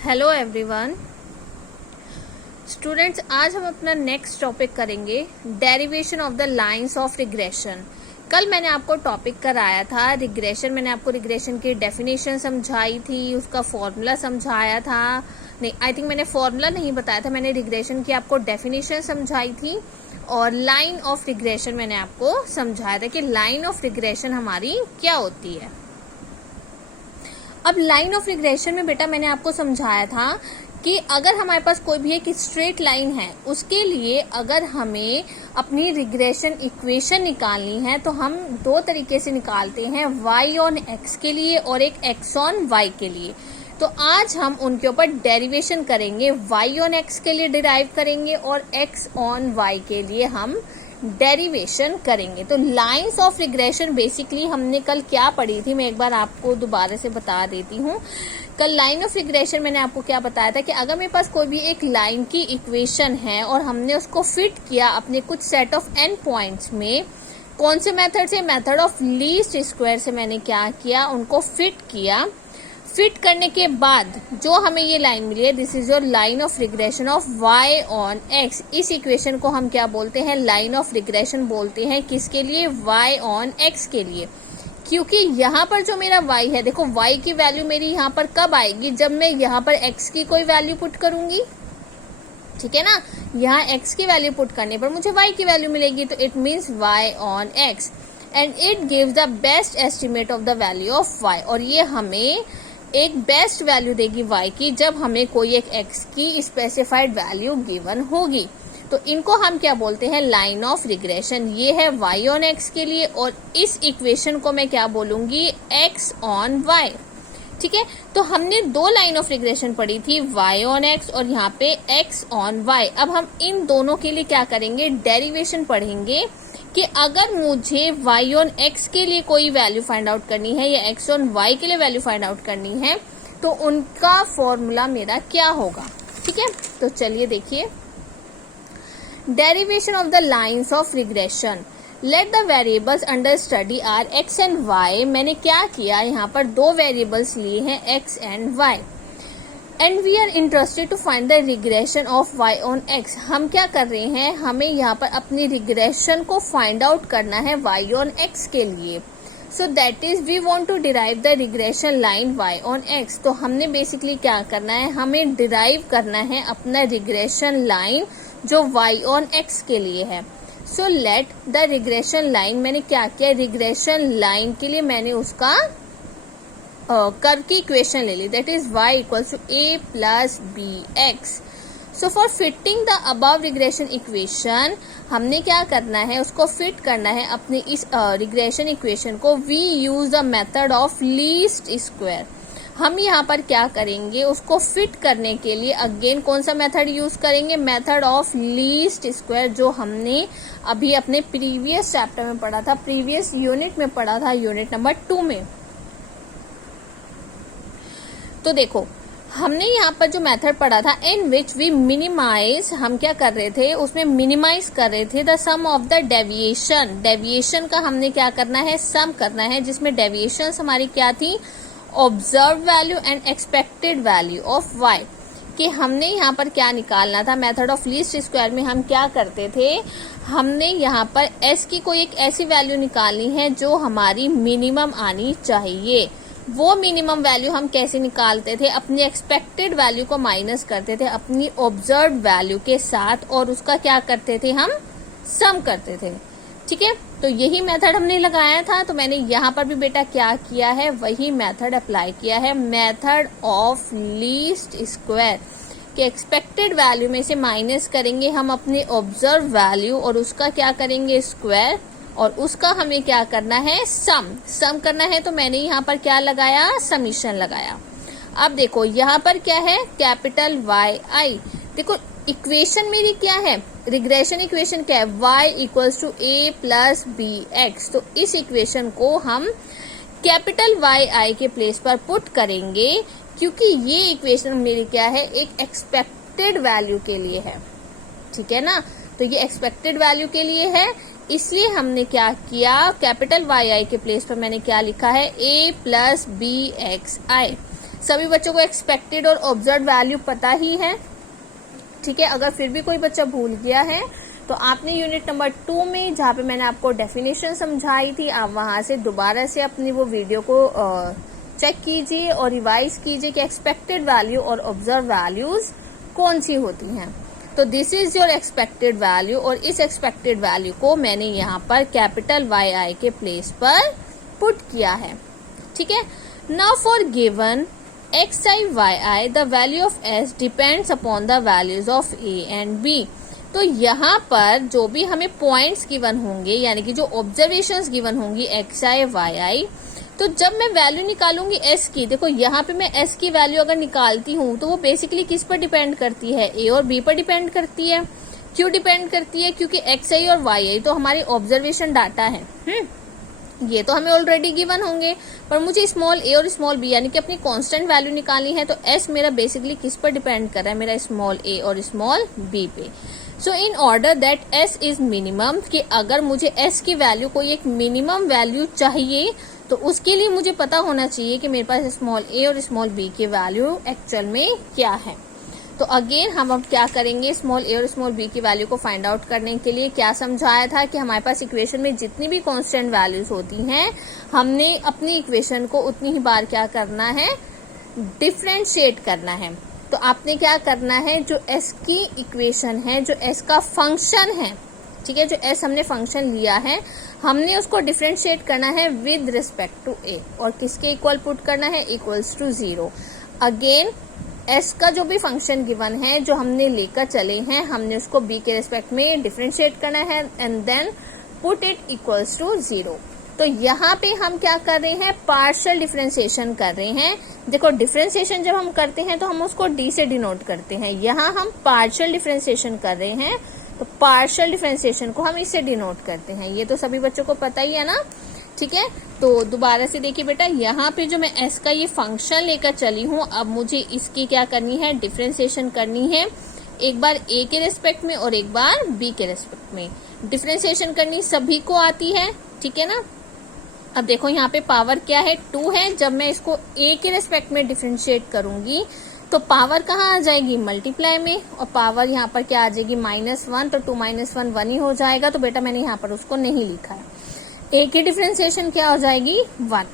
Hello everyone students, आज हम अपना नेक्स्ट टॉपिक करेंगे derivation of the lines of regression. कल मैंने आपको टॉपिक कराया था रिग्रेशन। मैंने आपको रिग्रेशन की डेफिनेशन समझाई थी, उसका फॉर्मूला समझाया था। नहीं, आई थिंक मैंने फॉर्मूला नहीं बताया था, मैंने रिग्रेशन की आपको डेफिनेशन समझाई थी और लाइन ऑफ रिग्रेशन मैंने आपको समझाया था कि लाइन ऑफ रिग्रेशन हमारी क्या होती है। अब लाइन ऑफ रिग्रेशन में बेटा मैंने आपको समझाया था कि अगर हमारे पास कोई भी एक स्ट्रेट लाइन है, उसके लिए अगर हमें अपनी रिग्रेशन इक्वेशन निकालनी है तो हम दो तरीके से निकालते हैं, y ऑन x के लिए और एक x ऑन y के लिए। तो आज हम उनके ऊपर डेरिवेशन करेंगे, y ऑन x के लिए डिराइव करेंगे और x ऑन y के लिए हम डेरिवेशन करेंगे। तो लाइंस ऑफ रिग्रेशन बेसिकली हमने कल क्या पढ़ी थी, मैं एक बार आपको दोबारा से बता देती हूँ। कल लाइन ऑफ रिग्रेशन मैंने आपको क्या बताया था कि अगर मेरे पास कोई भी एक लाइन की इक्वेशन है और हमने उसको फिट किया अपने कुछ सेट ऑफ एंड पॉइंट्स में, कौन से मेथड से, मेथड ऑफ लीस्ट स्क्वायर से मैंने क्या किया, उनको फिट किया। फिट करने के बाद जो हमें ये लाइन मिली है, this is your line of regression of y on x। इस इक्वेशन को हम क्या बोलते हैं, लाइन ऑफ रिग्रेशन बोलते हैं। किसके लिए, y ऑन x के लिए। क्योंकि यहाँ पर जो मेरा y है, देखो y की वैल्यू मेरी यहाँ पर कब आएगी, जब मैं यहाँ पर x की कोई वैल्यू पुट करूंगी, ठीक है ना। यहाँ x की वैल्यू पुट करने पर मुझे y की वैल्यू मिलेगी, तो it means y on x and it gives the best estimate of the value of y। और ये हमें एक बेस्ट वैल्यू देगी y की जब हमें कोई एक x की स्पेसिफाइड वैल्यू गिवन होगी। तो इनको हम क्या बोलते हैं, लाइन ऑफ रिग्रेशन। ये है y ऑन x के लिए और इस इक्वेशन को मैं क्या बोलूंगी, x ऑन y। ठीक है, तो हमने दो लाइन ऑफ रिग्रेशन पढ़ी थी, y ऑन x और यहाँ पे x ऑन y। अब हम इन दोनों के लिए क्या करेंगे, डेरिवेशन पढ़ेंगे कि अगर मुझे y ऑन x के लिए कोई वैल्यू फाइंड आउट करनी है या x ऑन y के लिए वैल्यू फाइंड आउट करनी है तो उनका फॉर्मूला मेरा क्या होगा। ठीक है, तो चलिए देखिए, derivation of the lines of regression. Let the variables under study are x and y। मैंने क्या किया, यहाँ पर दो वेरिएबल्स लिए हैं x and y and we are interested to find the regression of y on x। हम क्या कर रहे हैं, हमें यहाँ पर अपनी रिग्रेशन को फाइंड आउट करना है y ऑन x के लिए। So that is we want to derive the regression line y on x। तो हमने बेसिकली क्या करना है, हमें डिराइव करना है अपना रिग्रेशन लाइन जो y ऑन x के लिए है। So let the regression line, मैंने क्या किया, रिग्रेशन लाइन के लिए मैंने उसका कर्व की इक्वेशन ले ली, that is y equals to a plus B X. So for fitting the above regression equation हमने क्या करना है, उसको फिट करना है अपनी इस रिग्रेशन इक्वेशन को। We use the method of least square. हम यहाँ पर क्या करेंगे, उसको फिट करने के लिए अगेन कौन सा मेथड यूज करेंगे, मेथड ऑफ लीस्ट स्क्वायर, जो हमने अभी अपने प्रीवियस चैप्टर में पढ़ा था, प्रीवियस यूनिट में पढ़ा था, यूनिट नंबर 2 में। तो देखो, हमने यहाँ पर जो मेथड पढ़ा था, इन विच वी मिनिमाइज, हम क्या कर रहे थे, उसमें मिनिमाइज कर रहे थे the sum of the deviation. Deviation का हमने क्या करना है, सम करना है, जिसमें डेविएशन हमारी क्या थी, observe value and expected value of y। कि हमने यहाँ पर क्या निकालना था, मेथड ऑफ लीस्ट स्क्वायर में हम क्या करते थे, हमने यहाँ पर s की कोई एक ऐसी वैल्यू निकालनी है जो हमारी मिनिमम आनी चाहिए। वो मिनिमम वैल्यू हम कैसे निकालते थे, अपनी एक्सपेक्टेड वैल्यू को माइनस करते थे अपनी ऑब्जर्व वैल्यू के साथ और उसका क्या करते थे, हम सम करते थे। ठीक है, तो यही मेथड हमने लगाया था। तो मैंने यहाँ पर भी बेटा क्या किया है, वही मेथड अप्लाई किया है, मेथड ऑफ लीस्ट स्क्वायर के एक्सपेक्टेड वैल्यू में से माइनस करेंगे हम अपनी ऑब्जर्व वैल्यू और उसका क्या करेंगे, स्क्वायर, और उसका हमें क्या करना है, सम करना है। तो मैंने यहाँ पर क्या लगाया, समीशन लगाया। अब देखो यहाँ पर क्या है, कैपिटल YI। देखो इक्वेशन मेरी क्या है, रिग्रेशन इक्वेशन क्या है, y equals to a plus B x. तो इस इक्वेशन को हम कैपिटल YI के प्लेस पर पुट करेंगे क्योंकि ये इक्वेशन मेरी क्या है, एक एक्सपेक्टेड वैल्यू के लिए है। ठीक है ना, तो ये एक्सपेक्टेड वैल्यू के लिए है, इसलिए हमने क्या किया, कैपिटल YI के प्लेस पर मैंने क्या लिखा है, a प्लस बी एक्स आई। सभी बच्चों को एक्सपेक्टेड और ऑब्जर्व वैल्यू पता ही है, ठीक है। अगर फिर भी कोई बच्चा भूल गया है तो आपने यूनिट नंबर 2 में जहाँ पे मैंने आपको डेफिनेशन समझाई थी, आप वहां से दोबारा से अपनी वो वीडियो को चेक कीजिए और रिवाइज कीजिए कि एक्सपेक्टेड वैल्यू और ऑब्जर्व वैल्यूज कौन सी होती हैं। तो this is your expected value, और इस एक्सपेक्टेड वैल्यू को मैंने यहाँ पर कैपिटल YI के प्लेस पर पुट किया है, ठीक है। Now for given xi yi the value of s depends upon the values of a and b। तो यहाँ पर जो भी हमें पॉइंट्स गिवन होंगे, यानी कि जो ऑब्जर्वेशंस गिवन होंगी xi yi, तो जब मैं वैल्यू निकालूंगी s की, देखो यहाँ पे मैं s की वैल्यू अगर निकालती हूँ तो वो बेसिकली किस पर डिपेंड करती है, a और b पर डिपेंड करती है। क्यों डिपेंड करती है? क्योंकि xi और yi तो हमारी ऑब्जर्वेशन डाटा है, ये तो हमें ऑलरेडी गिवन होंगे, पर मुझे स्मॉल a और स्मॉल b यानी कि अपनी कांस्टेंट वैल्यू निकालनी है, तो s मेरा बेसिकली किस पर डिपेंड कर रहा है, मेरा स्मॉल a और स्मॉल b पे। So in order that s is minimum, कि अगर मुझे s की वैल्यू कोई एक मिनिमम वैल्यू चाहिए तो उसके लिए मुझे पता होना चाहिए कि मेरे पास स्मॉल a और स्मॉल b की वैल्यू एक्चुअल में क्या है। तो अगेन हम अब क्या करेंगे, स्मॉल a और स्मॉल b की वैल्यू को फाइंड आउट करने के लिए क्या समझाया था कि हमारे पास इक्वेशन में जितनी भी कांस्टेंट वैल्यूज होती हैं, हमने अपनी इक्वेशन को उतनी ही बार क्या करना है, डिफरेंशिएट करना है। तो आपने क्या करना है, जो s की इक्वेशन है, जो s का फंक्शन है, ठीक है, जो s हमने फंक्शन लिया है, हमने उसको डिफरेंशिएट करना है विद रिस्पेक्ट टू a, और किसके इक्वल पुट करना है, इक्वल्स टू 0। अगेन s का जो भी फंक्शन गिवन है, जो हमने लेकर चले हैं, हमने उसको b के रिस्पेक्ट में डिफरेंशिएट करना है and then put it equals to 0। तो यहाँ पे हम क्या कर रहे हैं, पार्शियल डिफरेंशिएशन कर रहे हैं। देखो डिफरेंशिएशन जब हम करते हैं तो हम उसको d से डिनोट करते हैं, यहाँ हम पार्शियल डिफरेंशिएशन कर रहे हैं तो पार्शियल डिफरेंशिएशन को हम इससे डिनोट करते हैं। ये तो सभी बच्चों को पता ही है ना, ठीक है। तो दोबारा से देखिए बेटा, यहाँ पे जो मैं s का ये फंक्शन लेकर चली हूँ, अब मुझे इसकी क्या करनी है, डिफरेंशिएशन करनी है, एक बार a के रेस्पेक्ट में और एक बार b के रेस्पेक्ट में। डिफरेंशिएशन करनी सभी को आती है, ठीक है ना। अब देखो यहाँ पे पावर क्या है, 2 है। जब मैं इसको a के रेस्पेक्ट में डिफरेंशिएट करूंगी तो पावर कहाँ आ जाएगी, मल्टीप्लाई में, और पावर यहाँ पर क्या आ जाएगी, -1, तो 2 - 1 1 ही हो जाएगा। तो बेटा मैंने यहाँ पर उसको नहीं लिखा है। a की डिफरेंशिएशन क्या हो जाएगी, 1।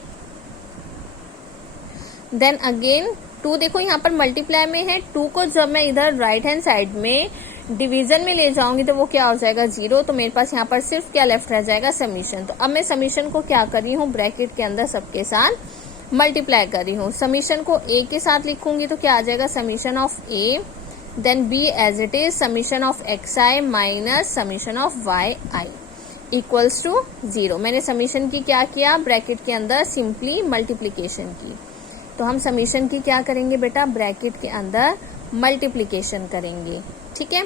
देन अगेन 2, देखो यहाँ पर मल्टीप्लाई में है, 2 को जब मैं इधर राइट हैंड साइड में डिवीजन में ले जाऊंगी तो वो क्या हो जाएगा, 0। तो मेरे पास यहाँ पर सिर्फ क्या लेफ्ट रह जाएगा, समीशन। तो अब मैं समीशन को क्या कर रही हूँ, ब्रैकेट के अंदर सबके साथ मल्टीप्लाई कर रही हूँ। समीशन को a के साथ लिखूंगी तो क्या आ जाएगा, summation of a, then b as it is summation of xi minus summation of yi equals to 0। मैंने समीशन की क्या किया, ब्रैकेट के अंदर सिंपली मल्टीप्लीकेशन की। तो हम समीशन की क्या करेंगे बेटा, ब्रैकेट के अंदर मल्टीप्लीकेशन करेंगे, ठीक है।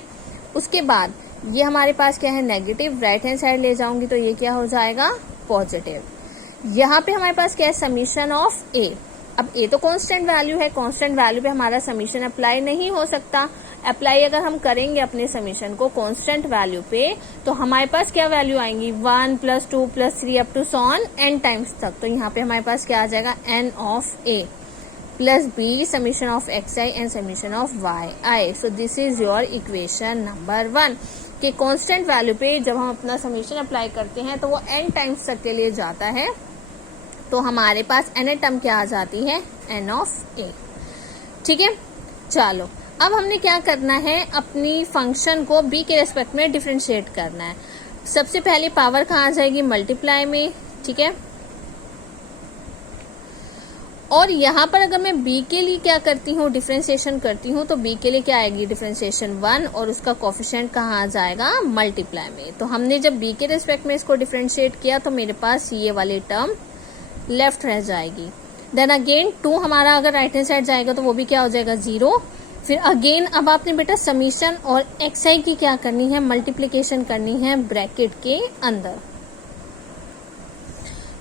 उसके बाद ये हमारे पास क्या है, नेगेटिव, राइट हैंड साइड ले जाऊंगी तो ये क्या हो जाएगा, पॉजिटिव। यहाँ पे हमारे पास क्या है, समीशन ऑफ a। अब a तो कांस्टेंट वैल्यू है, कांस्टेंट वैल्यू पे हमारा समीशन अप्लाई नहीं हो सकता। अप्लाई अगर हम करेंगे अपने समीशन को कांस्टेंट वैल्यू पे तो हमारे पास क्या वैल्यू आएंगी, 1 + 2 + 3 अप टू सॉन n टाइम्स तक। तो यहाँ पे हमारे पास क्या आ जाएगा, n of a plus b summation of xi and summation of yi। So this is your equation number 1 कि कांस्टेंट वैल्यू पे जब हम अपना समीशन अप्लाई करते हैं तो वो n टाइम्स तक के लिए जाता है। तो हमारे पास n टर्म क्या आ जाती है, n ऑफ a, ठीक है। चलो अब हमने क्या करना है, अपनी फंक्शन को b के रेस्पेक्ट में डिफरेंशिएट करना है। सबसे पहले पावर कहाँ आ जाएगी, मल्टीप्लाई में, ठीक है। और यहाँ पर अगर मैं b के लिए क्या करती हूँ, डिफरेंशिएशन करती हूँ, तो b के लिए क्या आएगी, डिफरेंशिएशन 1, और उसका कोफिशिएंट कहाँ आ जाएगा, मल्टीप्लाई में। तो हमने जब b के रेस्पेक्ट में इसको डिफरेंशिएट किया तो मेरे पास ये वाली टर्म लेफ्ट रह जाएगी। देन अगेन 2 हमारा अगर राइट हैंड साइड जाएगा तो वो भी क्या हो जाएगा, 0। फिर अगेन अब आपने बेटा समीशन और xi की क्या करनी है, मल्टीप्लिकेशन करनी है ब्रैकेट के अंदर।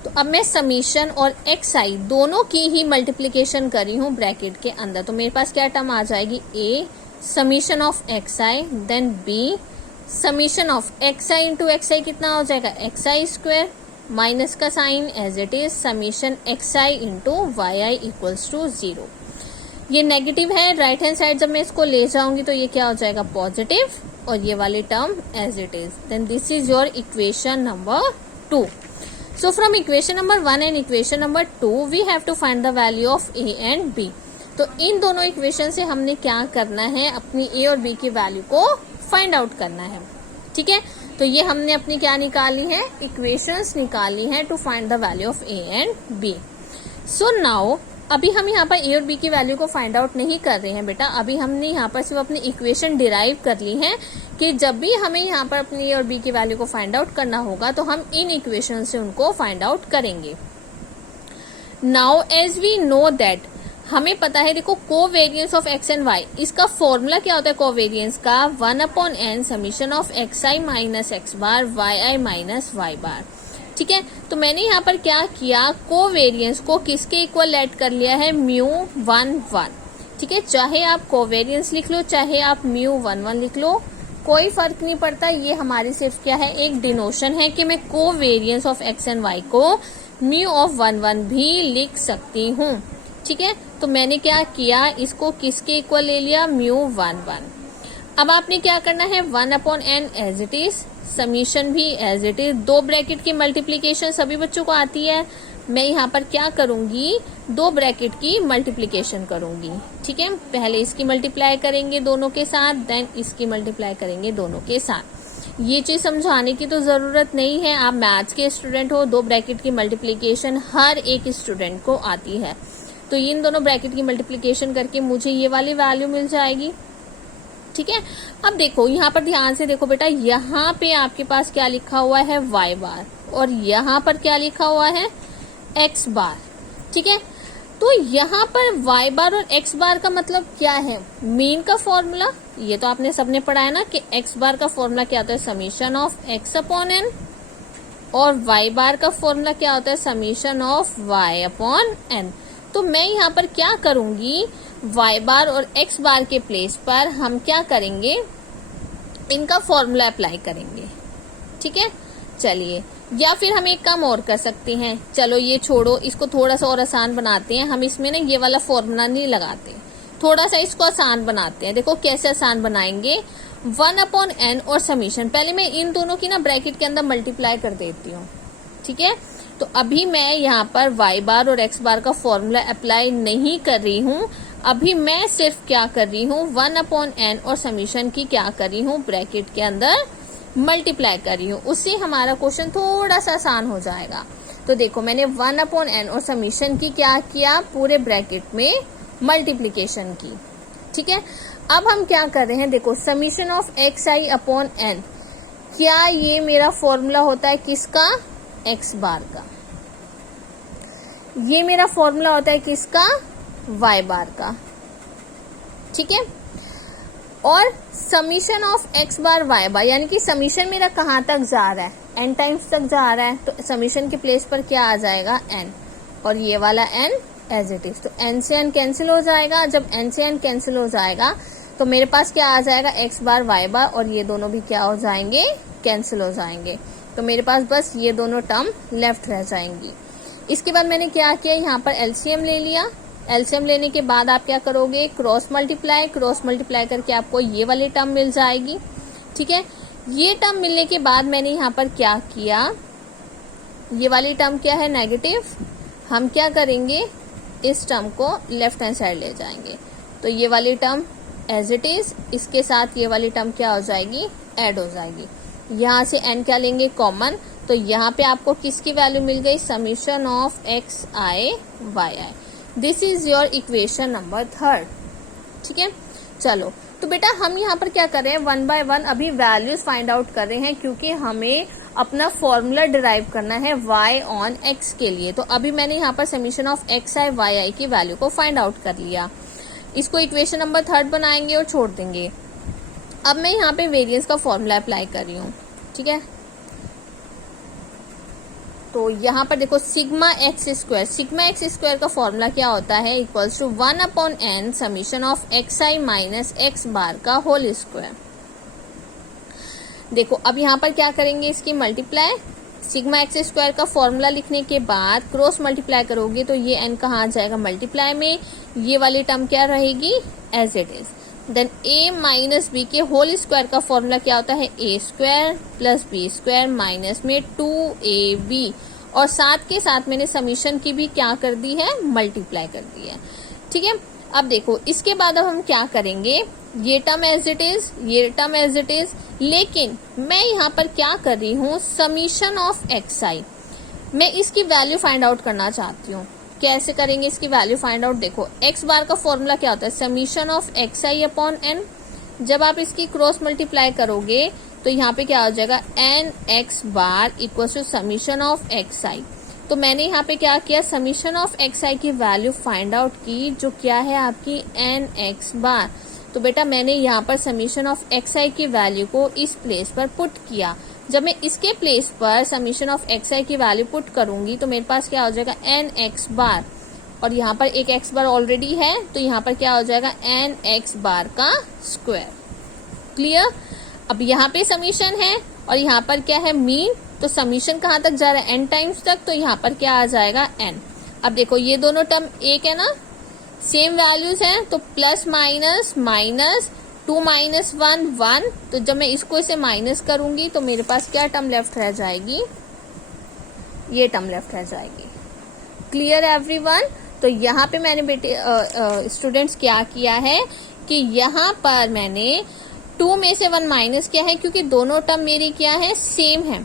तो अब मैं समीशन और xi दोनों की ही मल्टीप्लिकेशन कर रही हूँ ब्रैकेट के अंदर। तो मेरे पास क्या टर्म आ जाएगी, a summation of xi, then b summation of xi into xi कितना हो जाएगा, xi² माइनस का sign as it is summation xi into yi equals to 0। ये नेगेटिव है, राइट हैंड साइड जब मैं इसको ले जाऊंगी तो ये क्या हो जाएगा पॉजिटिव, और ये वाली term as it is. Then this is your equation number 2. So from equation number 1 and equation number 2 we have to find the value of a and b. तो इन दोनों इक्वेशन से हमने क्या करना है, अपनी a और b की वैल्यू को फाइंड आउट करना है. ठीक है, तो ये हमने अपनी क्या निकाली है, इक्वेशंस निकाली है to find the value of a and b. So now अभी हम यहाँ पर a और b की वैल्यू को फाइंड आउट नहीं कर रहे हैं बेटा, अभी हमने यहाँ पर सिर्फ अपनी इक्वेशन डिराइव कर ली है कि जब भी हमें यहाँ पर अपनी a और b की वैल्यू को फाइंड आउट करना होगा तो हम इन इक्वेशन से उनको फाइंड आउट करेंगे. Now as we know that, हमें पता है देखो covariance of x and y, इसका फॉर्मूला क्या होता है कोवेरियंस का, 1/n summation of xi minus x bar yi minus y bar. ठीक है, तो मैंने यहाँ पर क्या किया, कोवेरियंस को किसके इक्वल ऐड कर लिया है, μ11. ठीक है, चाहे आप कोवेरियंस लिख लो चाहे आप μ11 लिख लो, कोई फर्क नहीं पड़ता. ये हमारी सिर्फ क्या है, एक डिनोशन है कि मैं covariance of x and y को μ11 भी लिख सकती हूँ. ठीक है, तो मैंने क्या किया, इसको किसके इक्वल ले लिया, μ11. अब आपने क्या करना है, 1/n as it is, summation भी एज इट इज. दो ब्रैकेट की मल्टीप्लीकेशन सभी बच्चों को आती है, मैं यहाँ पर क्या करूंगी, दो ब्रैकेट की मल्टीप्लीकेशन करूंगी. ठीक है, पहले इसकी मल्टीप्लाई करेंगे दोनों के साथ, देन इसकी मल्टीप्लाई करेंगे दोनों के साथ. ये चीज समझाने की तो जरूरत नहीं है, आप मैथ्स के स्टूडेंट हो, दो ब्रैकेट की मल्टीप्लीकेशन हर एक स्टूडेंट को आती है. तो इन दोनों ब्रैकेट की मल्टीप्लीकेशन करके मुझे ये वाली वैल्यू मिल जाएगी. ठीक है, अब देखो यहाँ पर ध्यान से देखो बेटा, यहाँ पे आपके पास क्या लिखा हुआ है, y बार, और यहाँ पर क्या लिखा हुआ है, x बार. ठीक है, तो यहाँ पर y बार और x बार का मतलब क्या है, मीन का फॉर्मूला, ये तो आपने सबने पढ़ा है ना कि x बार का फॉर्मूला क्या होता है, समीशन ऑफ x/n, और y बार का फॉर्मूला क्या होता है, समीशन ऑफ y/n. तो मैं यहाँ पर क्या करूंगी, y बार और x बार के प्लेस पर हम क्या करेंगे, इनका फॉर्मूला अप्लाई करेंगे. ठीक है, चलिए, या फिर हम एक काम और कर सकते हैं, चलो ये छोड़ो, इसको थोड़ा सा और आसान बनाते हैं. हम इसमें ना ये वाला फॉर्मूला नहीं लगाते, थोड़ा सा इसको आसान बनाते हैं. देखो कैसे आसान बनाएंगे, 1/n और समीशन, पहले मैं इन दोनों की ना ब्रैकेट के अंदर मल्टीप्लाई कर देती हूँ. ठीक है, तो अभी मैं यहाँ पर y बार और x बार का फॉर्मूला अप्लाई नहीं कर रही हूँ, अभी मैं सिर्फ क्या कर रही हूँ, 1/n और समीशन की क्या कर रही हूँ, ब्रैकेट के अंदर मल्टीप्लाई कर रही हूँ. उससे हमारा क्वेश्चन थोड़ा सा आसान हो जाएगा. तो देखो मैंने 1/n और समीशन की क्या किया, पूरे ब्रैकेट में मल्टीप्लीकेशन की. ठीक है, अब हम क्या कर रहे हैं, देखो समीशन ऑफ xi/n, क्या ये मेरा फॉर्मूला होता है किसका, x बार का, ये मेरा फॉर्मूला होता है किसका, y बार का. ठीक है, और summation of x bar y बार, यानी कि समीशन मेरा कहाँ तक जा रहा है, n टाइम्स तक जा रहा है, तो समीशन के प्लेस पर क्या आ जाएगा, n, और ये वाला n एज इट इज. तो n से n कैंसिल हो जाएगा, जब n से n कैंसिल हो जाएगा तो मेरे पास क्या आ जाएगा, x बार y बार, और ये दोनों भी क्या हो जाएंगे, कैंसिल हो जाएंगे. तो मेरे पास बस ये दोनों टर्म लेफ्ट रह जाएंगी. इसके बाद मैंने क्या किया, यहाँ पर एलसीएम ले लिया. एलसीएम लेने के बाद आप क्या करोगे, क्रॉस मल्टीप्लाई करके आपको ये वाली टर्म मिल जाएगी. ठीक है, ये टर्म मिलने के बाद मैंने यहाँ पर क्या किया, ये वाली टर्म क्या है, नेगेटिव, हम क्या करेंगे, इस टर्म को लेफ्ट हैंड साइड ले जाएंगे. तो ये वाली टर्म एज इट इज, इसके साथ ये वाली टर्म क्या हो जाएगी, ऐड हो जाएगी. यहाँ से n क्या लेंगे, कॉमन, तो यहाँ पे आपको किसकी वैल्यू मिल गई, summation of xi yi. This is your equation number 3. ठीक है, चलो, तो बेटा हम यहाँ पर क्या कर रहे हैं, 1 by 1 अभी वैल्यूज फाइंड आउट कर रहे हैं, क्योंकि हमें अपना फॉर्मूला डिराइव करना है y ऑन x के लिए. तो अभी मैंने यहाँ पर समीशन ऑफ xi yi की वैल्यू को फाइंड आउट कर लिया. इसको इक्वेशन नंबर 3 बनाएंगे और छोड़ देंगे. अब मैं यहाँ पे वेरिएंस का फॉर्मूला अप्लाई कर रही हूँ. ठीक है, तो यहाँ पर देखो सिग्मा एक्स स्क्वायर का फॉर्मूला क्या होता है, equals to 1/n summation of xi minus x bar का होल स्क्वायर. देखो अब यहाँ पर क्या करेंगे, इसकी मल्टीप्लाई, सिग्मा एक्स स्क्वायर का फॉर्मूला लिखने के बाद क्रॉस मल्टीप्लाई करोगे तो ये n कहाँ आ जाएगा मल्टीप्लाई में, ये वाली टर्म क्या रहेगी as it is. Then a minus b के होल स्क्वायर का फॉर्मूला क्या होता है a square plus b square minus में 2ab, और साथ के साथ मैंने समीशन की भी क्या कर दी है मल्टीप्लाई कर दी है। ठीक है, अब देखो इसके बाद अब हम क्या करेंगे, ये टर्म एज इट इज, ये टर्म एज इट इज, लेकिन मैं यहाँ पर क्या कर रही हूँ समीशन ऑफ एक्स आई, मैं इसकी वैल्यू फाइंड आउट करना चाहती हूँ। कैसे करेंगे इसकी वैल्यू फाइंड आउट, देखो एक्स बार का फॉर्मूला क्या होता है summation of x i upon n. जब आप इसकी क्रॉस मल्टीप्लाई करोगे तो यहाँ पे क्या हो जाएगा N X bar equal to summation of x I. तो मैंने यहाँ पे क्या किया समीशन ऑफ एक्स आई की वैल्यू फाइंड आउट की जो क्या है आपकी एन एक्स बार। तो बेटा मैंने यहाँ पर समीशन ऑफ एक्स आई की वैल्यू को इस प्लेस पर पुट किया। जब मैं इसके प्लेस पर समीशन ऑफ एक्स आई की वैल्यू पुट करूंगी तो मेरे पास क्या हो जाएगा एन एक्स बार, और यहाँ पर एक एक्स बार ऑलरेडी है तो यहाँ पर क्या हो जाएगा एन एक्स बार का स्क्वायर। क्लियर। अब यहाँ पे समीशन है और यहाँ पर क्या है मीन, तो समीशन कहाँ तक जा रहा है एन टाइम्स तक, तो यहाँ पर क्या आ जाएगा एन। अब देखो ये दोनों टर्म एक है ना, सेम वैल्यूज हैं, तो प्लस माइनस माइनस 2 माइनस 1 1, तो जब मैं इसको इसे माइनस करूंगी तो मेरे पास क्या टर्म लेफ्ट रह जाएगी, ये टर्म लेफ्ट रह जाएगी। Clear everyone. तो यहाँ पे मैंने बेटे स्टूडेंट्स क्या किया है कि यहाँ पर मैंने 2 में से 1 माइनस किया है क्योंकि दोनों टर्म मेरी क्या है सेम है।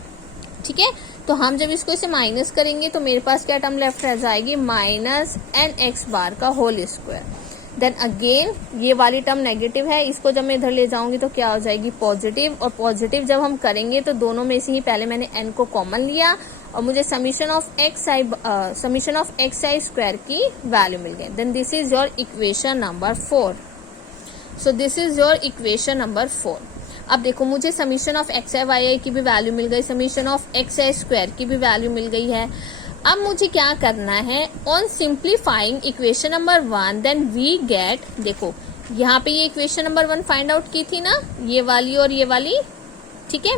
ठीक है, तो हम जब इसको इसे माइनस करेंगे तो मेरे पास क्या टर्म लेफ्ट रह जाएगी माइनस एन एक्स बार का होल स्क्वायर। देन अगेन ये वाली टर्म नेगेटिव है, इसको जब मैं इधर ले जाऊंगी तो क्या हो जाएगी पॉजिटिव, और पॉजिटिव जब हम करेंगे तो दोनों में से ही पहले मैंने एन को कॉमन लिया और मुझे summation of x I square की वैल्यू मिल गई। Then this is your equation number 4। So this is your equation number 4। अब देखो मुझे summation of x I Y I की भी वैल्यू मिल गई, summation of x I square की भी वैल्यू मिल गई है। अब मुझे क्या करना है, on simplifying equation number 1 then we get, देखो यहाँ पे ये इक्वेशन नंबर 1 फाइंड आउट की थी ना, ये वाली और ये वाली। ठीक है,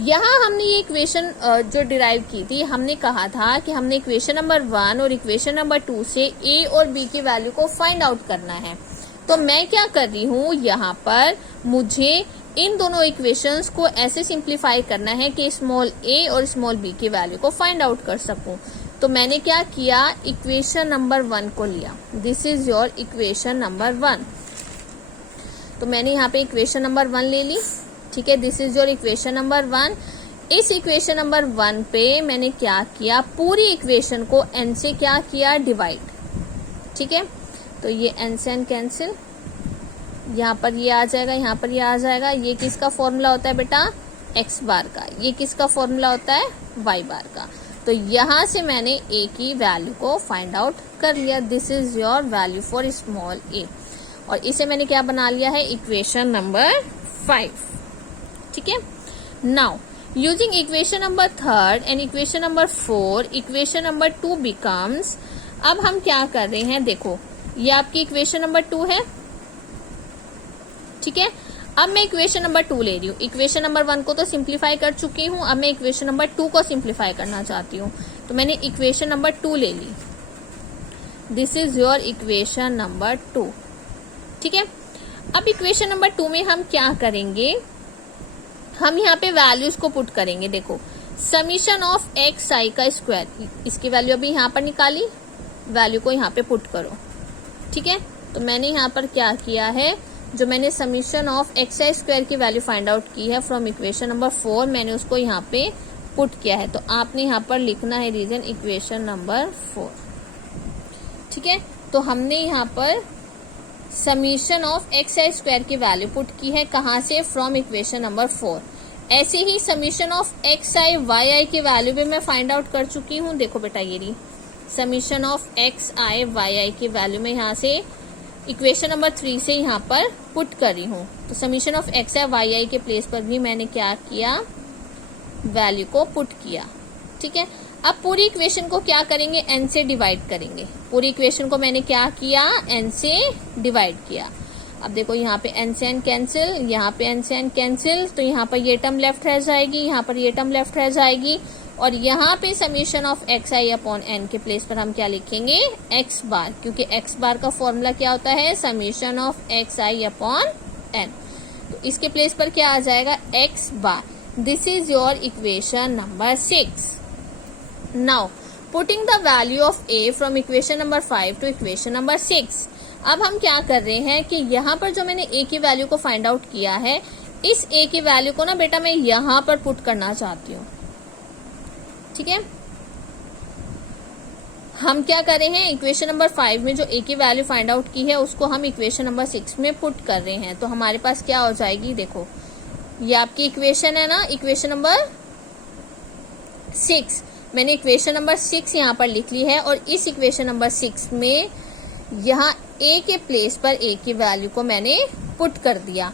यहाँ हमने ये इक्वेशन जो डिराइव की थी, हमने कहा था कि हमने इक्वेशन नंबर 1 और इक्वेशन नंबर 2 से ए और बी की वैल्यू को फाइंड आउट करना है। तो मैं क्या कर रही हूँ, यहाँ पर मुझे इन दोनों इक्वेशंस को ऐसे सिंप्लीफाई करना है कि स्मॉल ए और स्मॉल बी की वैल्यू को फाइंड आउट कर सकूं। तो मैंने क्या किया, इक्वेशन नंबर 1 को लिया। This is your equation number 1। तो मैंने यहाँ पे इक्वेशन नंबर 1 ले ली। ठीक है, this is your equation number 1। इस इक्वेशन नंबर 1 पे मैंने क्या किया, पूरी इक्वेशन को n से क्या किया डिवाइड। ठीक है, तो ये n से n कैंसिल, यहाँ पर ये आ जाएगा, यहाँ पर ये आ जाएगा। ये किसका फॉर्मूला होता है बेटा x बार का, ये किसका फॉर्मूला होता है y बार का। तो यहाँ से मैंने a की वैल्यू को फाइंड आउट कर लिया। This is your value for small a, और इसे मैंने क्या बना लिया है इक्वेशन नंबर 5। ठीक है, now using equation number 3 and equation number 4 equation number 2 becomes, अब हम क्या कर रहे हैं, देखो ये आपकी इक्वेशन नंबर 2 है। ठीक है, अब मैं इक्वेशन नंबर 2 ले रही हूँ। इक्वेशन नंबर 1 को तो सिंप्लीफाई कर चुकी हूँ, अब मैं इक्वेशन नंबर 2 को सिंप्लीफाई करना चाहती हूँ। तो मैंने इक्वेशन नंबर 2 ले ली। This is your equation number 2। ठीक है, अब इक्वेशन नंबर 2 में हम क्या करेंगे, हम यहाँ पे वैल्यूज को पुट करेंगे। देखो समीशन ऑफ एक्स आई का स्क्वायर, इसकी वैल्यू अभी यहाँ पर निकाली, वैल्यू को यहाँ पे पुट करो। ठीक है, तो मैंने यहाँ पर क्या किया है, जो मैंने summation of x I square की वैल्यू फाइंड आउट की है फ्रॉम इक्वेशन नंबर 4, मैंने उसको यहाँ पे पुट किया है। तो आपने यहाँ पर लिखना है रीजन इक्वेशन नंबर 4। ठीक है, तो हमने यहाँ पर summation of x I square की वैल्यू पुट की है, कहाँ से, फ्रॉम इक्वेशन नंबर 4। ऐसे ही summation of x I Y I की वैल्यू भी मैं फाइंड आउट कर चुकी हूँ। देखो बेटा ये रही summation of x I Y I की वैल्यू में यहाँ से इक्वेशन नंबर 3 से यहाँ पर पुट कर रही हूँ। तो summation of x I Y I के प्लेस पर भी मैंने क्या किया, वैल्यू को पुट किया। ठीक है, अब पूरी इक्वेशन को क्या करेंगे, n से डिवाइड करेंगे। पूरी इक्वेशन को मैंने क्या किया, n से डिवाइड किया। अब देखो यहाँ पे n से n कैंसिल, यहाँ पे n से n कैंसिल, तो यहाँ पर ये टर्म लेफ्ट रह जाएगी, यहाँ पर ये टर्म लेफ्ट रह जाएगी। और यहाँ पे summation of x i upon n के प्लेस पर हम क्या लिखेंगे, एक्स बार, क्योंकि एक्स बार का फॉर्मूला क्या होता है, summation of x i upon n. तो इसके प्लेस पर क्या आ जाएगा, x bar. This is your equation number 6। Now putting the value of a from equation number 5 to equation number 6। अब हम क्या कर रहे हैं कि यहाँ पर जो मैंने ए की वैल्यू को फाइंड आउट किया है, इस ए की वैल्यू को ना बेटा मैं यहाँ पर पुट करना चाहती हूँ। ठीक है, हम क्या कर रहे हैं, इक्वेशन नंबर 5 में जो ए की वैल्यू फाइंड आउट की है उसको हम इक्वेशन नंबर 6 में पुट कर रहे हैं। तो हमारे पास क्या हो जाएगी, देखो ये आपकी इक्वेशन है ना, इक्वेशन नंबर 6। मैंने इक्वेशन नंबर 6 यहाँ पर लिख ली है और इस इक्वेशन नंबर 6 में यहाँ ए के प्लेस पर ए की वैल्यू को मैंने पुट कर दिया।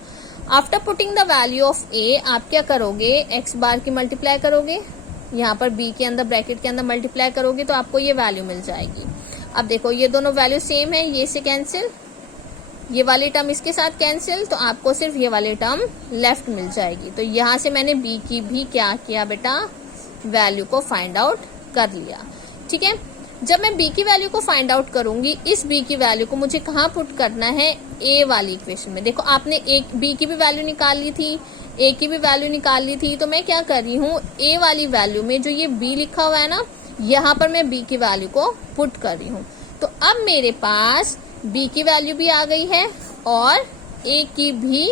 After putting the value of A आप क्या करोगे, एक्स बार की मल्टीप्लाई करोगे, यहाँ पर बी के अंदर ब्रैकेट के अंदर मल्टीप्लाई करोगे तो आपको ये वैल्यू मिल जाएगी। अब देखो ये दोनों वैल्यू सेम है, ये से कैंसिल, ये वाली टर्म इसके साथ कैंसिल, तो आपको सिर्फ ये वाली टर्म लेफ्ट मिल जाएगी। तो यहाँ से मैंने बी की भी क्या किया बेटा, वैल्यू को फाइंड आउट कर लिया। ठीक है, जब मैं b की वैल्यू को फाइंड आउट करूंगी, इस b की वैल्यू को मुझे कहाँ पुट करना है, a वाली इक्वेशन में। देखो आपने एक b की भी वैल्यू निकाल ली थी, a की भी वैल्यू निकाल ली थी, तो मैं क्या कर रही हूँ, a वाली वैल्यू में जो ये b लिखा हुआ है ना, यहाँ पर मैं b की वैल्यू को पुट कर रही हूँ। तो अब मेरे पास b की वैल्यू भी आ गई है और a की भी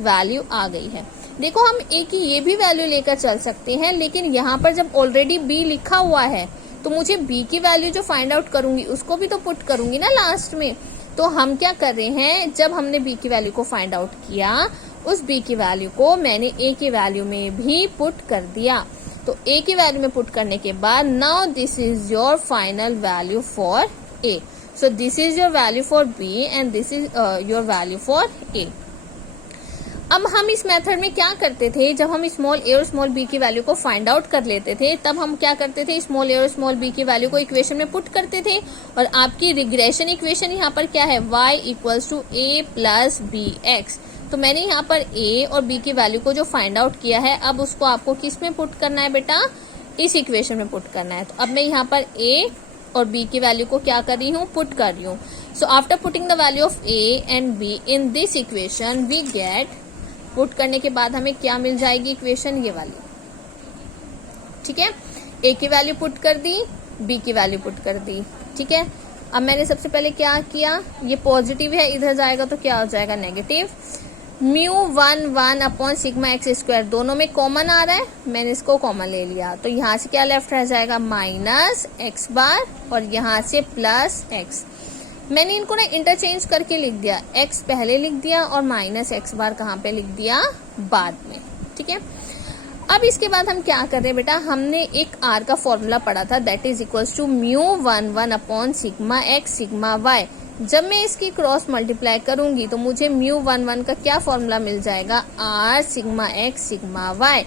वैल्यू आ गई है। देखो हम a की ये भी वैल्यू लेकर चल सकते हैं, लेकिन यहाँ पर जब ऑलरेडी b लिखा हुआ है तो मुझे b की वैल्यू जो फाइंड आउट करूंगी उसको भी तो पुट करूंगी ना लास्ट में। तो हम क्या कर रहे हैं, जब हमने b की वैल्यू को फाइंड आउट किया, उस b की वैल्यू को मैंने a की वैल्यू में भी पुट कर दिया। तो a की वैल्यू में पुट करने के बाद now this is your final value for a। So this is your value for b and this is your value for a। अब हम इस मेथड में क्या करते थे, जब हम स्मॉल a और स्मॉल b की वैल्यू को फाइंड आउट कर लेते थे, तब हम क्या करते थे, स्मॉल a और स्मॉल b की वैल्यू को इक्वेशन में पुट करते थे। और आपकी रिग्रेशन इक्वेशन यहाँ पर क्या है, y equals to a plus B x. तो मैंने यहाँ पर a और b की वैल्यू को जो फाइंड आउट किया है, अब उसको आपको किस में पुट करना है बेटा, इस इक्वेशन में पुट करना है। तो अब मैं यहाँ पर a और b की वैल्यू को क्या कर रही हूँ, पुट कर रही हूँ। So after putting the value of a and b in this equation we get, put करने के बाद हमें क्या मिल जाएगी इक्वेशन, ये वाली। ठीक है, a की वैल्यू पुट कर दी, b की वैल्यू पुट कर दी। ठीक है, अब मैंने सबसे पहले क्या किया, ये पॉजिटिव है, इधर जाएगा तो क्या हो जाएगा, negative. μ1 upon sigma x square, दोनों में कॉमन आ रहा है, मैंने इसको कॉमन ले लिया। तो यहाँ से क्या लेफ्ट रह जाएगा, माइनस एक्स बार और यहाँ से प्लस एक्स। मैंने इनको ना इंटरचेंज करके लिख दिया, x पहले लिख दिया और माइनस एक्स बार कहाँ पे लिख दिया, बाद में। ठीक है, अब इसके बाद हम क्या कर रहे हैं बेटा, हमने एक r का फॉर्मूला पढ़ा था, that is equals to μ11 upon sigma x sigma Y. जब मैं इसकी क्रॉस मल्टीप्लाई करूंगी तो मुझे μ11 का क्या फॉर्मूला मिल जाएगा, r sigma x sigma y.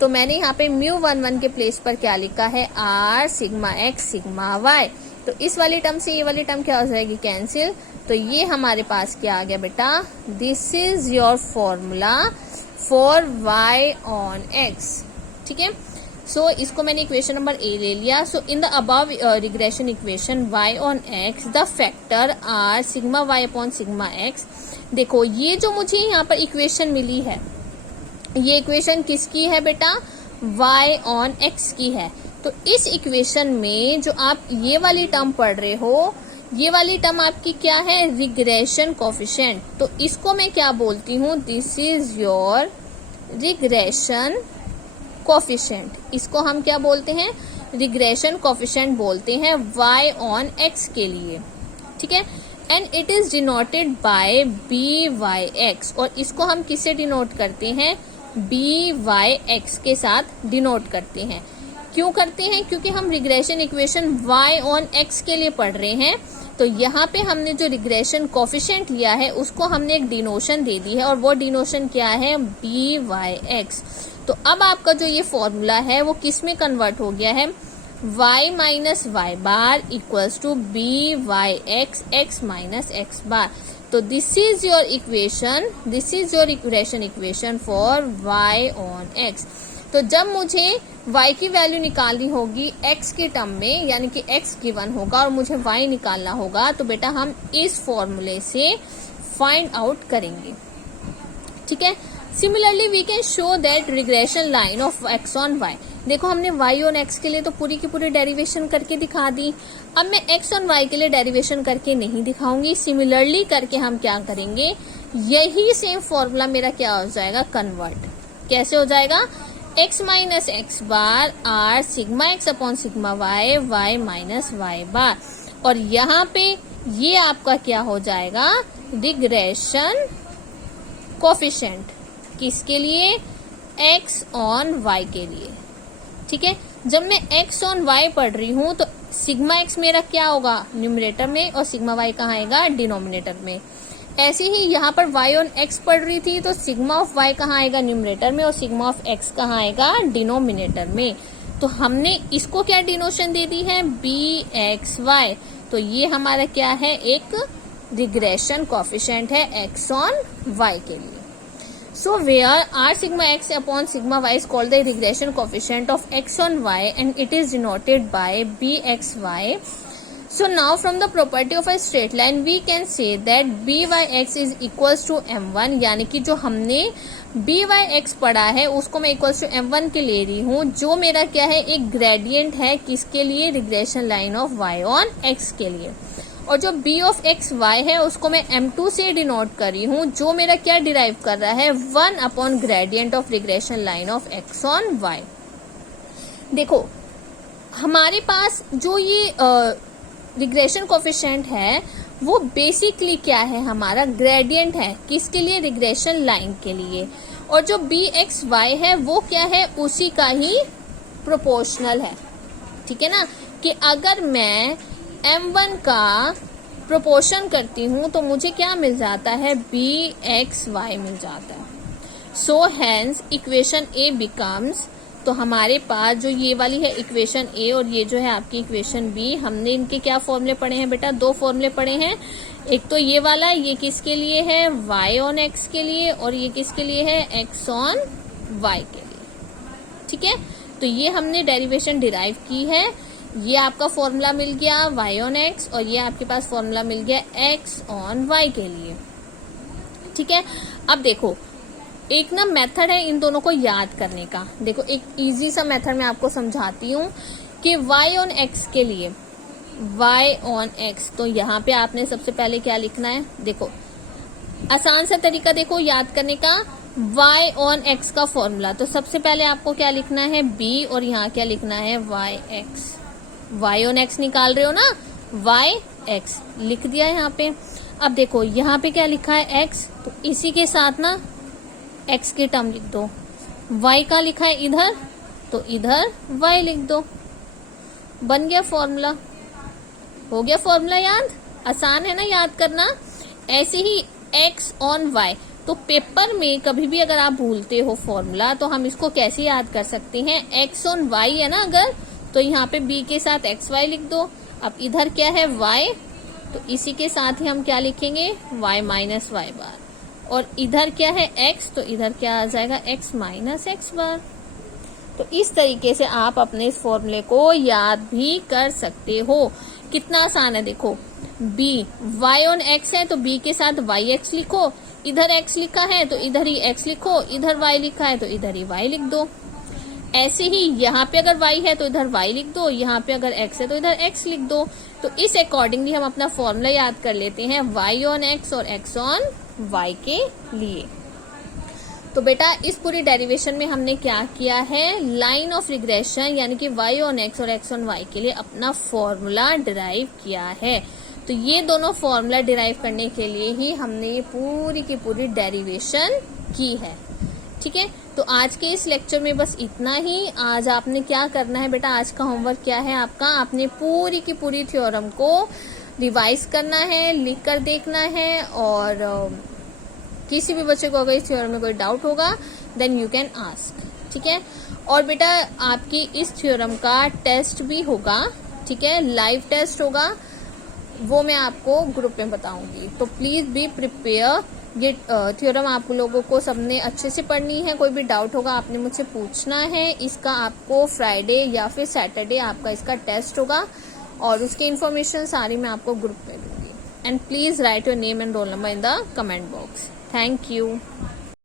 तो मैंने यहाँ पे μ11 के प्लेस पर क्या लिखा है, r sigma x sigma y. तो इस वाली टर्म से ये वाली टर्म क्या हो जाएगी, कैंसिल। तो ये हमारे पास क्या आ गया बेटा, this is your formula for y on x। ठीक है, सो इसको मैंने इक्वेशन नंबर a ले लिया। So in the above regression equation y on x the factor r sigma y upon sigma x। देखो ये जो मुझे यहाँ पर इक्वेशन मिली है, ये इक्वेशन किसकी है बेटा, y ऑन x की है। तो इस इक्वेशन में जो आप ये वाली टर्म पढ़ रहे हो, ये वाली टर्म आपकी क्या है, रिग्रेशन कोफिशिएंट। तो इसको मैं क्या बोलती हूँ, this is your regression coefficient. इसको हम क्या बोलते हैं, रिग्रेशन कोफिशिएंट बोलते हैं y ऑन x के लिए। ठीक है, and it is denoted by by(x) और इसको हम किससे डिनोट करते हैं, by(x) के साथ डिनोट करते हैं। क्यों करते हैं, क्योंकि हम regression equation y on x के लिए पढ़ रहे हैं। तो यहाँ पे हमने जो रिग्रेशन कोफिशिएंट लिया है उसको हमने एक डिनोशन दे दी है और वो डिनोशन क्या है, by(x). तो अब आपका जो ये फॉर्मूला है वो किस में कन्वर्ट हो गया है, y minus Y bar equals to by(x) x minus x bar. तो this is your equation, this is your regression equation for y on x। तो जब मुझे y की वैल्यू निकालनी होगी x के टर्म में, यानी कि x गिवन होगा और मुझे y निकालना होगा, तो बेटा हम इस फॉर्मूले से फाइंड आउट करेंगे। ठीक है। Similarly we can show that regression line of x on y। देखो हमने y ऑन x के लिए तो पूरी की पूरी डेरिवेशन करके दिखा दी। अब मैं x ऑन y के लिए डेरिवेशन करके नहीं दिखाऊंगी। सिमिलरली करके हम क्या करेंगे, यही सेम फॉर्मूला मेरा क्या हो जाएगा, कन्वर्ट। कैसे हो जाएगा, x minus X bar R sigma X upon sigma Y, Y minus Y bar. और यहाँ पे ये आपका क्या हो जाएगा, रिग्रेशन कोफिशिएंट। किसके लिए, x ऑन y के लिए। ठीक है। जब मैं x ऑन y पढ़ रही हूं तो सिग्मा x मेरा क्या होगा, न्यूमरेटर में, और सिग्मा y कहाँ आएगा, डिनोमिनेटर में। ऐसे ही यहाँ पर y ऑन x पढ़ रही थी तो सिग्मा ऑफ y कहाँ आएगा, न्यूमरेटर में, और सिग्मा ऑफ x कहाँ आएगा, डिनोमिनेटर में। तो हमने इसको क्या डिनोशन दे दी है, bxy। तो ये हमारा क्या है, एक रिग्रेशन कोफिशिएंट है x ऑन y के लिए। So where r sigma x upon sigma y is called the regression coefficient of x on y and it is denoted by bxy. So now from the property of a straight line we can say that byx is equals to m1, यानी कि जो हमने byx पढ़ा है उसको मैं equals to m1 के ले रही हूँ, जो मेरा क्या है, एक ग्रेडियंट है, किसके लिए, regression line of y on x के लिए। और जो b ऑफ एक्स वाई है उसको मैं m2 से डिनोट कर रही हूँ, जो मेरा क्या डिराइव कर रहा है, 1 upon gradient of regression line of x on y। देखो हमारे पास जो ये रिग्रेशन कोफिशिएंट है वो बेसिकली क्या है, हमारा ग्रेडियंट है, किसके लिए, रिग्रेशन लाइन के लिए। और जो bxy है वो क्या है, उसी का ही प्रोपोर्शनल है। ठीक है ना, कि अगर मैं m1 का प्रोपोर्शन करती हूँ तो मुझे क्या मिल जाता है, bxy मिल जाता है। सो हैंस इक्वेशन ए बिकम्स, तो हमारे पास जो ये वाली है इक्वेशन ए और ये जो है आपकी इक्वेशन बी, हमने इनके क्या फॉर्मूले पढ़े हैं बेटा, दो फॉर्मूले पढ़े हैं। एक तो ये वाला, ये किसके लिए है, y ऑन x के लिए, और ये किसके लिए है, x ऑन y के लिए। ठीक है। तो ये हमने डेरिवेशन डिराइव की है। ये आपका फॉर्मूला मिल गया y ऑन x और ये आपके पास फॉर्मूला मिल गया x ऑन y के लिए। ठीक है। अब देखो एक ना मेथड है इन दोनों को याद करने का। देखो एक इजी सा मेथड मैं आपको समझाती हूँ कि y ऑन x के लिए, y ऑन x, तो यहाँ पे आपने सबसे पहले क्या लिखना है, देखो आसान सा तरीका देखो याद करने का, y ऑन x का फॉर्मूला। तो सबसे पहले आपको क्या लिखना है, b, और यहाँ क्या लिखना है, yx। y ऑन x निकाल रहे हो ना, yx लिख दिया है यहाँ पे। अब देखो यहाँ पे क्या लिखा है, x, तो इसी के साथ ना x की टर्म लिख दो। y का लिखा है इधर, तो इधर y लिख दो। बन गया फॉर्मूला, हो गया फॉर्मूला याद, आसान है ना याद करना। ऐसे ही x ऑन y, तो पेपर में कभी भी अगर आप भूलते हो फॉर्मूला तो हम इसको कैसे याद कर सकते हैं, x ऑन y है ना अगर, तो यहाँ पे b के साथ xy लिख दो। अब इधर क्या है y, तो इसी के साथ ही हम क्या लिखेंगे, y माइनस वाई बार, और इधर क्या है x, तो इधर क्या आ जाएगा, x माइनस एक्स बार। तो इस तरीके से आप अपने इस फॉर्मूले को याद भी कर सकते हो। कितना आसान है, देखो b y ऑन x है तो b के साथ yx लिखो, इधर x लिखा है तो इधर ही x लिखो, इधर y लिखा है तो इधर ही y लिख दो। ऐसे ही यहाँ पे अगर y है तो इधर y लिख दो, यहाँ पे अगर x है तो इधर x लिख दो। तो इस अकॉर्डिंगली हम अपना फॉर्मूला याद कर लेते हैं y ऑन x और x ऑन y के लिए। तो बेटा इस पूरी डेरिवेशन में हमने क्या किया है, लाइन ऑफ रिग्रेशन यानी कि y ऑन x और x ऑन y के लिए अपना फॉर्मूला डिराइव किया है। तो ये दोनों फॉर्मूला डिराइव करने के लिए ही हमने ये पूरी की पूरी डेरिवेशन की है। ठीक है। तो आज के इस लेक्चर में बस इतना ही। आज आपने क्या करना है बेटा, आज का होमवर्क क्या है आपका, आपने पूरी की पूरी थ्योरम को रिवाइज करना है, लिख कर देखना है, और किसी भी बच्चे को अगर इस थ्योरम में कोई डाउट होगा देन यू कैन आस्क। ठीक है। और बेटा आपकी इस थ्योरम का टेस्ट भी होगा, ठीक है, लाइव टेस्ट होगा, वो मैं आपको ग्रुप में बताऊंगी। तो प्लीज बी प्रिपेयर ये थ्योरम आप लोगों को सबने अच्छे से पढ़नी है। कोई भी डाउट होगा आपने मुझसे पूछना है। इसका आपको फ्राइडे या फिर सैटरडे आपका इसका टेस्ट होगा और उसकी इन्फॉर्मेशन सारी मैं आपको ग्रुप में दूंगी। And please right your name and roll number in the comment box. Thank you.